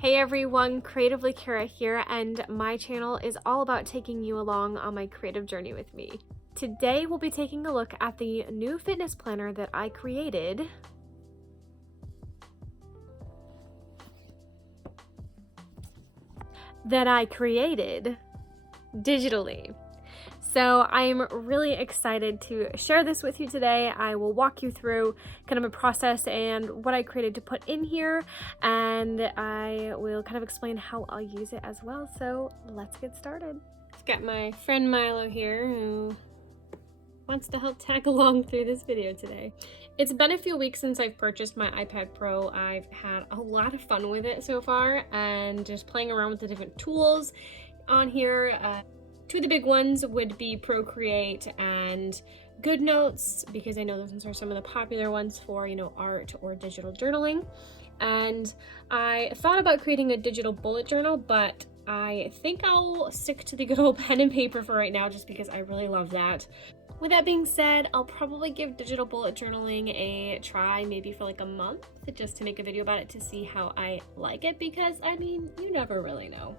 Hey everyone, Creatively Cara here, and my channel is all about taking you along on my creative journey with me. Today we'll be taking a look at the new fitness planner that I created digitally. So I'm really excited to share this with you today. I will walk you through kind of a process and what I created to put in here, and I will kind of explain how I'll use it as well. So let's get started. I've got my friend Milo here who wants to help tag along through this video today. It's been a few weeks since I've purchased my iPad Pro. I've had a lot of fun with it so far and just playing around with the different tools on here. Two of the big ones would be Procreate and Goodnotes, because I know those are some of the popular ones for, art or digital journaling. And I thought about creating a digital bullet journal, but I think I'll stick to the good old pen and paper for right now, just because I really love that. With that being said, I'll probably give digital bullet journaling a try, maybe for like a month, just to make a video about it to see how I like it, because you never really know.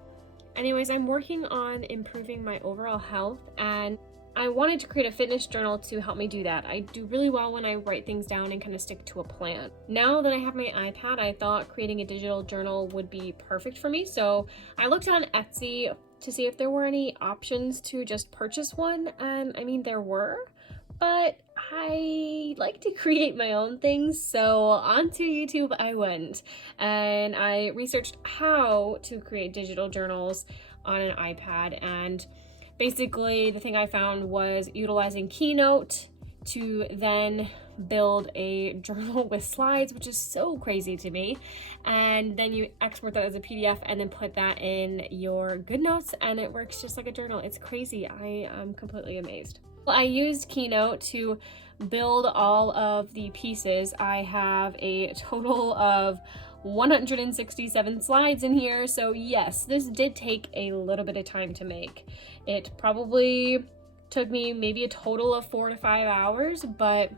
Anyways, I'm working on improving my overall health, and I wanted to create a fitness journal to help me do that. I do really well when I write things down and kind of stick to a plan. Now that I have my iPad, I thought creating a digital journal would be perfect for me. So I looked on Etsy to see if there were any options to just purchase one, and there were, but I like to create my own things, so onto YouTube I went, and I researched how to create digital journals on an iPad, and basically the thing I found was utilizing Keynote to then build a journal with slides, which is so crazy to me, and then you export that as a PDF and then put that in your Goodnotes, and it works just like a journal. It's crazy. I am completely amazed. Well, I used Keynote to build all of the pieces. I have a total of 167 slides in here, so yes, this did take a little bit of time to make. It probably took me maybe a total of 4 to 5 hours, but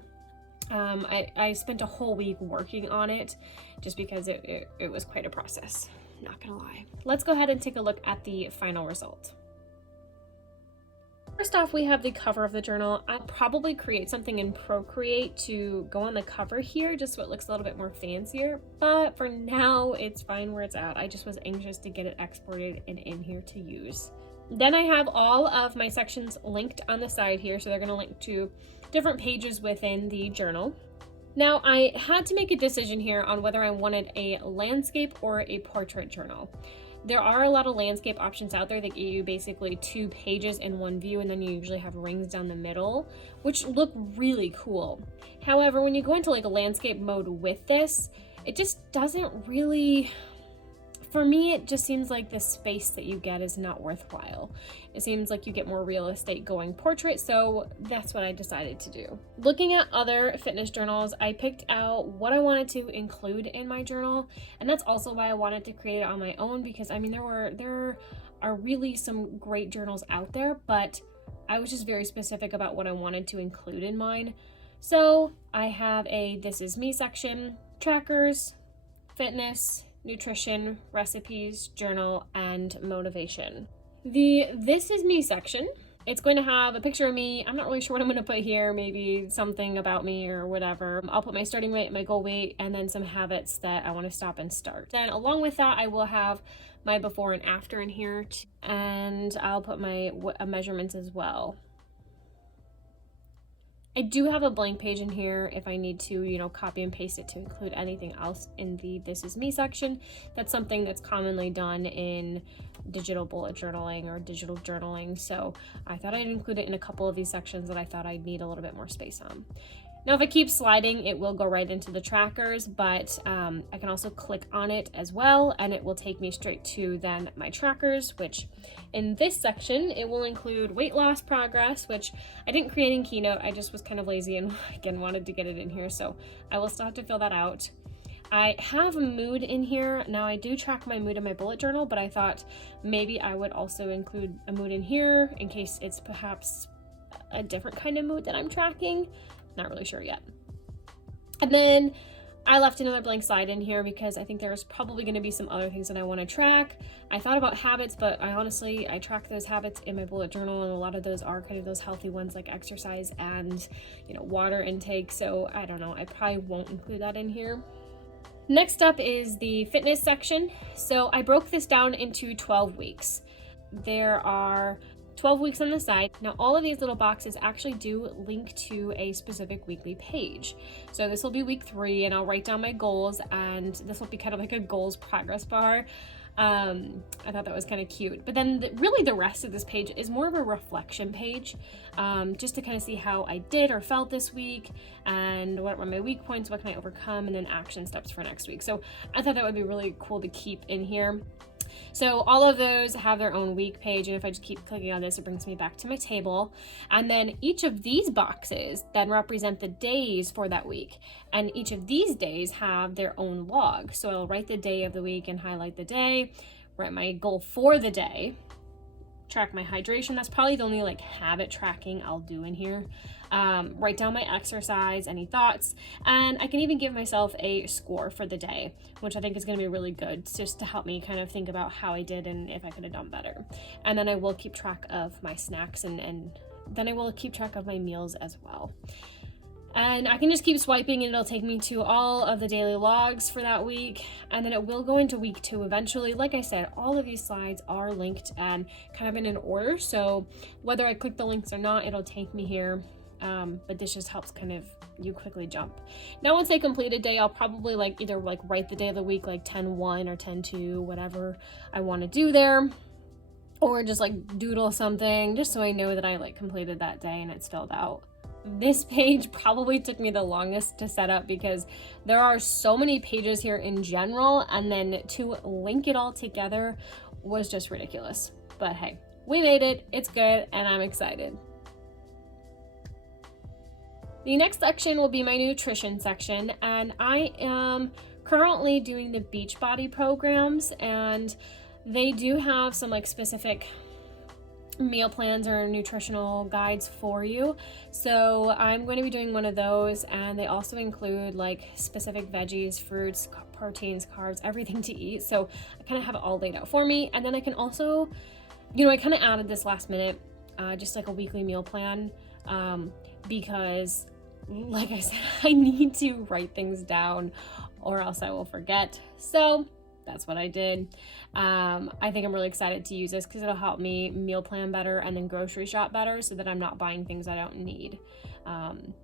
I spent a whole week working on it just because it was quite a process, not gonna lie. Let's go ahead and take a look at the final result. First off, we have the cover of the journal. I'll probably create something in Procreate to go on the cover here, just so it looks a little bit more fancier, but for now it's fine where it's at. I just was anxious to get it exported and in here to use. Then I have all of my sections linked on the side here, so they're going to link to different pages within the journal. Now, I had to make a decision here on whether I wanted a landscape or a portrait journal. There are a lot of landscape options out there that give you basically 2 pages in one view, and then you usually have rings down the middle, which look really cool. However, when you go into like a landscape mode with this, it just doesn't really, for me, it just seems like the space that you get is not worthwhile. It seems like you get more real estate going portrait, so that's what I decided to do. Looking at other fitness journals, I picked out what I wanted to include in my journal, and that's also why I wanted to create it on my own, because there are really some great journals out there, but I was just very specific about what I wanted to include in mine. So I have a This Is Me section, trackers, fitness, nutrition, recipes, journal, and motivation. The This Is Me section, it's going to have a picture of me. I'm not really sure what I'm going to put here, maybe something about me or whatever. I'll put my starting weight, my goal weight, and then some habits that I want to stop and start. Then along with that, I will have my before and after in here, and I'll put my measurements as well. I do have a blank page in here if I need to, copy and paste it to include anything else in the This Is Me section. That's something that's commonly done in digital bullet journaling or digital journaling. So I thought I'd include it in a couple of these sections that I thought I'd need a little bit more space on. Now, if I keep sliding, it will go right into the trackers, but I can also click on it as well, and it will take me straight to then my trackers, which in this section, it will include weight loss progress, which I didn't create in Keynote. I just was kind of lazy and again wanted to get it in here, so I will still have to fill that out. I have mood in here. Now, I do track my mood in my bullet journal, but I thought maybe I would also include a mood in here in case it's perhaps a different kind of mood that I'm tracking. Not really sure yet. And then I left another blank slide in here because I think there's probably going to be some other things that I want to track. I thought about habits, but I track those habits in my bullet journal, and a lot of those are kind of those healthy ones like exercise and, water intake. So I don't know, I probably won't include that in here. Next up is the fitness section. So I broke this down into 12 weeks. There are 12 weeks on the side. Now all of these little boxes actually do link to a specific weekly page. So this will be week 3, and I'll write down my goals, and this will be kind of like a goals progress bar. I thought that was kind of cute. But then really the rest of this page is more of a reflection page, just to kind of see how I did or felt this week, and what were my weak points, what can I overcome, and then action steps for next week. So I thought that would be really cool to keep in here. So all of those have their own week page, and if I just keep clicking on this, it brings me back to my table. And then each of these boxes then represent the days for that week, and each of these days have their own log. So I'll write the day of the week and highlight the day, write my goal for the day, track my hydration. That's probably the only habit tracking I'll do in here. Write down my exercise, any thoughts, and I can even give myself a score for the day, which I think is going to be really good just to help me kind of think about how I did and if I could have done better. And then I will keep track of my snacks, and then I will keep track of my meals as well. And I can just keep swiping, and it'll take me to all of the daily logs for that week, and then it will go into week 2 eventually. Like I said, all of these slides are linked and kind of in an order, so whether I click the links or not, it'll take me here. But this just helps kind of you quickly jump. Now once I complete a day, I'll probably either write the day of the week, 10-1 or 10-2, whatever I want to do there, or just doodle something just so I know that I completed that day and it's filled out. This page probably took me the longest to set up because there are so many pages here in general, and then to link it all together was just ridiculous. But hey, we made it, it's good, and I'm excited. The next section will be my nutrition section, and I am currently doing the Beachbody programs, and they do have some specific meal plans or nutritional guides for you. So I'm going to be doing one of those, and they also include specific veggies, fruits, proteins, carbs, everything to eat. So I kind of have it all laid out for me. And then I can also, I kind of added this last minute, just a weekly meal plan, because like I said, I need to write things down or else I will forget. So that's what I did. I think I'm really excited to use this because it'll help me meal plan better and then grocery shop better so that I'm not buying things I don't need.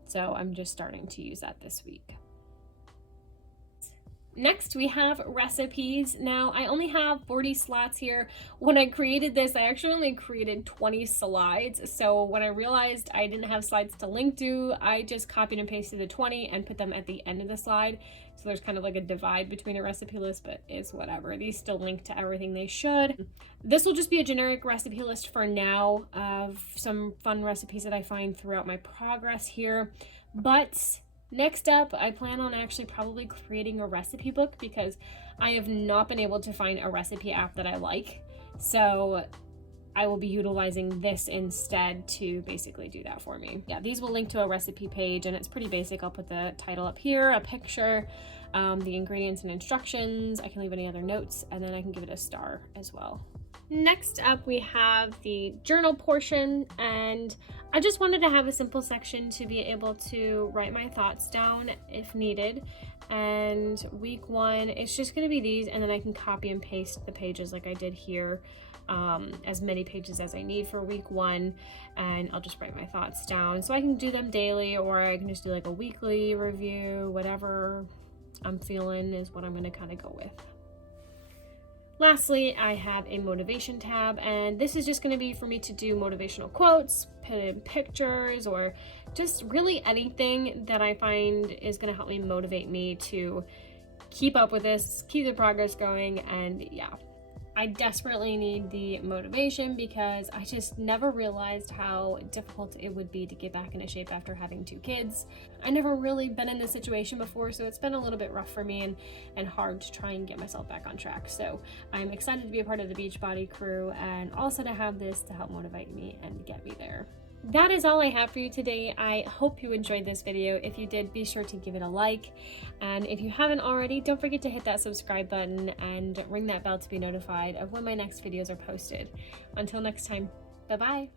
So I'm just starting to use that this week. Next, we have recipes. Now, I only have 40 slots here. When I created this, I actually only created 20 slides. So when I realized I didn't have slides to link to, I just copied and pasted the 20 and put them at the end of the slide. So there's kind of a divide between a recipe list, but it's whatever. These still link to everything they should. This will just be a generic recipe list for now of some fun recipes that I find throughout my progress here. But next up, I plan on actually probably creating a recipe book because I have not been able to find a recipe app that I like. So I will be utilizing this instead to basically do that for me. Yeah, these will link to a recipe page, and it's pretty basic. I'll put the title up here, a picture, the ingredients and instructions. I can leave any other notes, and then I can give it a star as well. Next up, we have the journal portion, and I just wanted to have a simple section to be able to write my thoughts down if needed. And week 1, it's just going to be these, and then I can copy and paste the pages like I did here, as many pages as I need for week 1, and I'll just write my thoughts down. So I can do them daily, or I can just do a weekly review. Whatever I'm feeling is what I'm going to kind of go with. Lastly, I have a motivation tab, and this is just going to be for me to do motivational quotes, put in pictures, or just really anything that I find is going to help me motivate me to keep up with this, keep the progress going, and yeah. I desperately need the motivation because I just never realized how difficult it would be to get back into shape after having 2 kids. I never really been in this situation before, so it's been a little bit rough for me and hard to try and get myself back on track. So I'm excited to be a part of the Beachbody crew and also to have this to help motivate me and get me there. That is all I have for you today. I hope you enjoyed this video. If you did, be sure to give it a like. And if you haven't already, don't forget to hit that subscribe button and ring that bell to be notified of when my next videos are posted. Until next time, bye-bye.